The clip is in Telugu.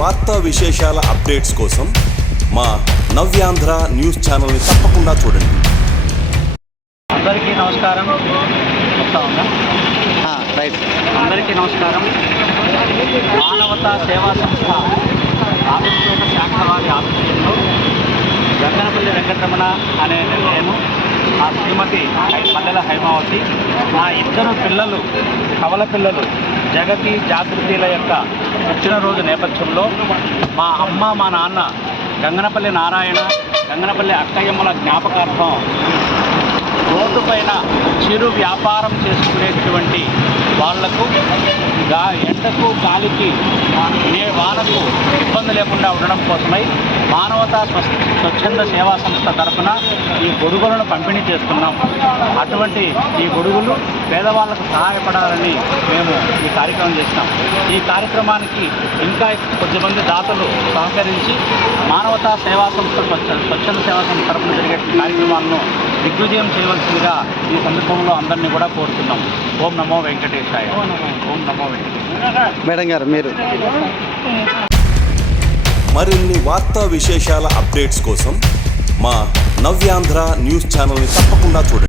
వార్తా విశేషాల అప్డేట్స్ కోసం మా నవ్యాంధ్ర న్యూస్ ఛానల్ని తప్పకుండా చూడండి. అందరికీ నమస్కారం. అందరికీ నమస్కారం. మానవతా సేవా సంస్థ ఆంధ్రప్రదేశ్ శాఖ వారి ఆధ్వర్యంలో గంగనపల్లి వెంకటరమణ అనే నేను, ఆ శ్రీమతి మల్లెల హైమావతి, నా ఇద్దరు పిల్లలు, కవల పిల్లలు జగతి జాగృతిల యొక్క పుట్టినరోజు నేపథ్యంలో మా అమ్మ మా నాన్న గంగనపల్లి నారాయణ, గంగనపల్లి అక్కయ్యమ్మల జ్ఞాపకార్థం రోడ్డు పైన చిరు వ్యాపారం చేసుకునేటువంటి వాళ్లకు ఎండకు గాలికి వానకు ఇబ్బంది లేకుండా ఉండడం కోసమై మానవతా స్వచ్ఛంద సేవా సంస్థ తరఫున ఈ గొడుగులను పంపిణీ చేస్తున్నాం. అటువంటి ఈ గొడుగులు పేదవాళ్లకు సహాయపడాలని మేము ఈ కార్యక్రమం చేస్తాం. ఈ కార్యక్రమానికి ఇంకా కొద్దిమంది దాతలు సహకరించి మానవతా సేవా సంస్థ స్వచ్ఛంద సేవా సంస్థ తరఫున జరిగే కార్యక్రమాలను దిగ్విజయం చేయవలసిందిగా ఈ సందర్భంలో అందరినీ కూడా కోరుతున్నాం. ఓం నమో వెంకటేశాయ. ఓం నమో వెంకటేశాయ. మేడం గారు, మీరు మరిన్ని వార్తా విశేషాల అప్డేట్స్ కోసం మా నవ్యాంధ్ర న్యూస్ ఛానల్ని తప్పకుండా చూడండి.